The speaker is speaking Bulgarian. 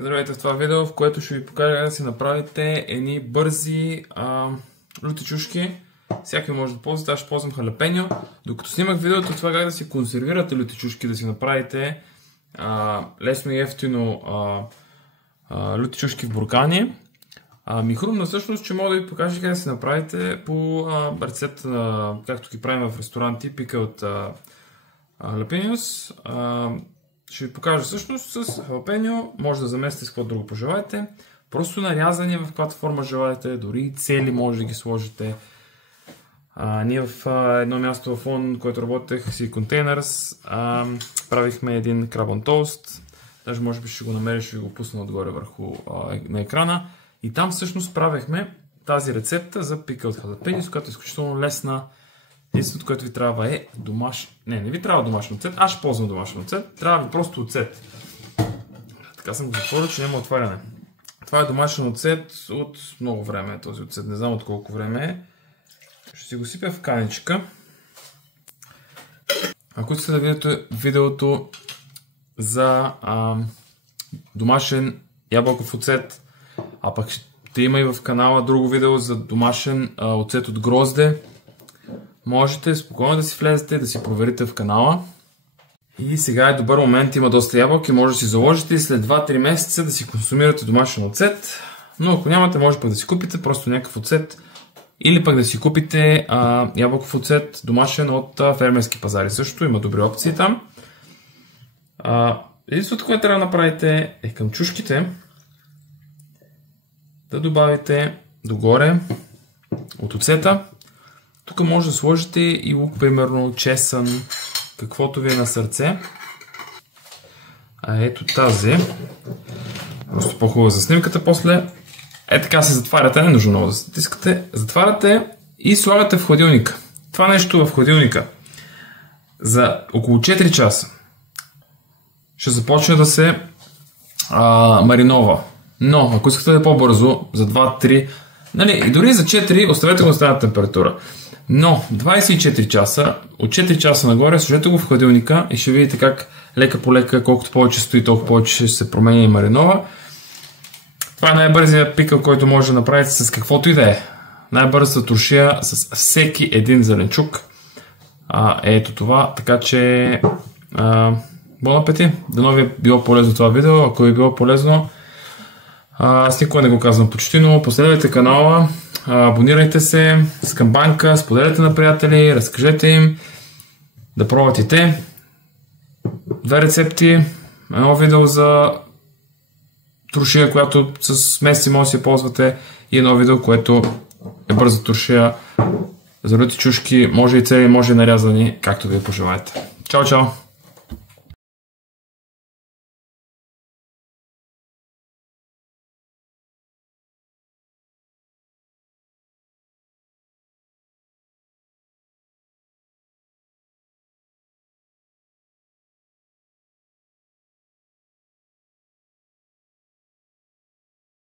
Здравейте в това видео, в което ще ви покажа как да си направите едни бързи люти чушки. Всяки може да ползвате, аз ще ползвам халапеньо. Докато снимах видеото това как да си консервирате люти чушки, да си направите лесно и ефтино люти чушки в буркани, ми хрумна всъщност, че мога да ви покажа как да си направите по рецепта на, както ги правим в ресторанти, pickled jalapenos. Ще ви покажа всъщност с халапеньо, може да заместите с какво друго пожелаете. Просто нарязани в каквато форма желаете, дори цели може да ги сложите. Ние в едно място в ОН, което работех, Sea Containers, правихме един крабон тост. Даже може би ще го намеря, ще ви го пусна отгоре върху на екрана. И там всъщност правихме тази рецепта за pickled jalapenos, която е изключително лесна. Единственото, което ви трябва е домашно. Не ви трябва домашен оцет. Аз ще ползвам домашен оцет. Трябва ви просто оцет. Така съм го затворил, че няма отваряне. Това е домашен оцет от много време. Този оцет не знам от колко време е. Ще си го сипя в каничка. Ако искате да видите видеото за домашен ябълков оцет, а пък ще има и в канала друго видео за домашен оцет от грозде, можете спокойно да си влезете, да си проверите в канала. И сега е добър момент, има доста ябълки, може да си заложите и след 2-3 месеца да си консумирате домашен оцет. Но ако нямате, може пък да си купите просто някакъв оцет. Или пък да си купите ябълков оцет домашен от фермерски пазари. Също има добри опции там. Единството, което трябва да направите е към чушките да добавите догоре от оцета. Тук може да сложите и лук, примерно чесън, каквото ви е на сърце. Ето тази. Просто по-хубаво за снимката после. Така се затваряте, не е нужно много да стискате. Затваряте и слагате в хладилника. Това нещо в хладилника за около 4 часа ще започне да се маринова. Но ако искате да е по-бързо, за 2-3, и дори за 4, оставете го на стадна температура. Но 24 часа, от 4 часа нагоре, сложете го в хладилника и ще видите как лека по лека, колкото повече стои, толкова повече ще се променя и маринова. Това е най-бързият пикъл, който може да направите с каквото и да е. Най-бързата туршия с всеки един зеленчук. Ето това, така че бон апетит! Дано ви е било полезно това видео. Ако ви е било полезно, аз никога не го казвам почти, но последвайте канала, абонирайте се с камбанка, споделяйте на приятели, разкажете им да пробват и те. 2 рецепти, едно видео за туршия, която с месеци може да си ползвате, и едно видео, което е бърза туршия за люти чушки, може и цели, може и нарязани, както ви пожелаете. Чао, чао!